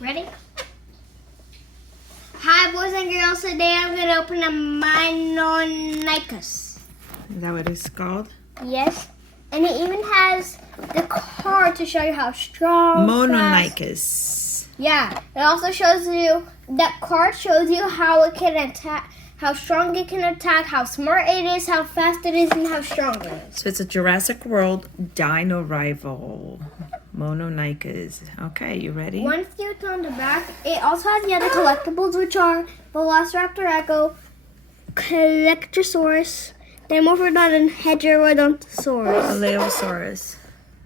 Ready? Hi, boys and girls. Today I'm going to open a Mononykus. Is that what it's called? Yes. And it even has the card to show you how strong. Mononykus. Yeah. It also shows you, that card shows you how it can attack, how strong it can attack, how smart it is, how fast it is, and how strong it is. So it's a Jurassic World Dino rival. Mononykus. Okay, you ready? Once you on the back, it also has the other collectibles, which are Velociraptor Echo, Collectrosaurus, Dimorphodon, and Heterodontosaurus. Coleosaurus.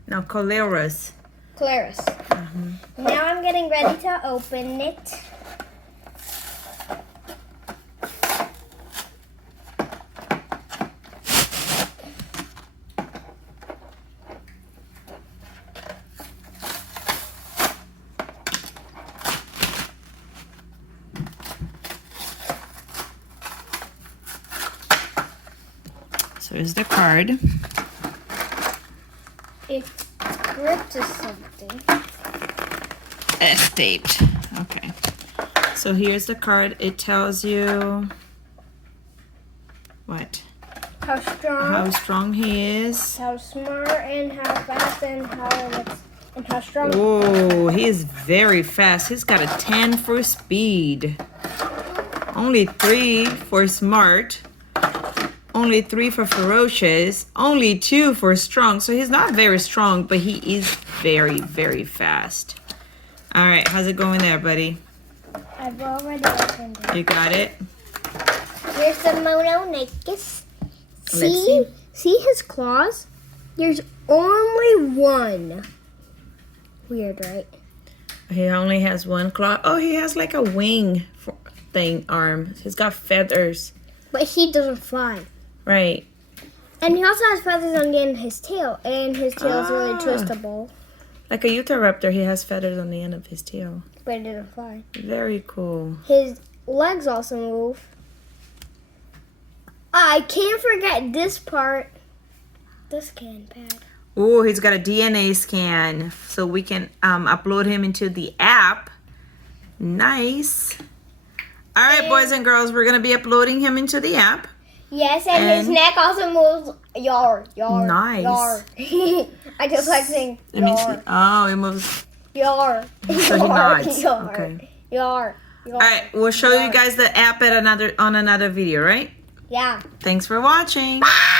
No, Coleorus. Claris. Now I'm getting ready to open it. So here's the card. It's gripped to something. It's taped. Okay. So here's the card. It tells you what? How How strong he is. how smart, and how fast, and how strong. Oh, he is very fast. He's got a 10 for speed. Only 3 for smart. Only 3 for ferocious. Only 2 for strong. So he's not very strong, but he is very, very fast. All right, how's it going there, buddy? I've already opened it. You got it? Here's the Mononykus. Let's See his claws? There's only one. Weird, right? He only has one claw. Oh, he has like a wing thing arm. He's got feathers. But he doesn't fly. Right. And he also has feathers on the end of his tail. And his tail is really twistable. Like a Utahraptor, he has feathers on the end of his tail. But it doesn't fly. Very cool. His legs also move. I can't forget this part. The scan pad. Oh, he's got a DNA scan. So we can upload him into the app. Nice. All right, boys and girls, we're going to be uploading him into the app. Yes, and his neck also moves. Yar, yar. Nice. Yar. I just like saying Let me see. yar. Oh, it moves. Yar. So he nods. Yar. Okay. Yar. Yar. All right, we'll show you guys the app on another video, right? Yeah. Thanks for watching. Bye.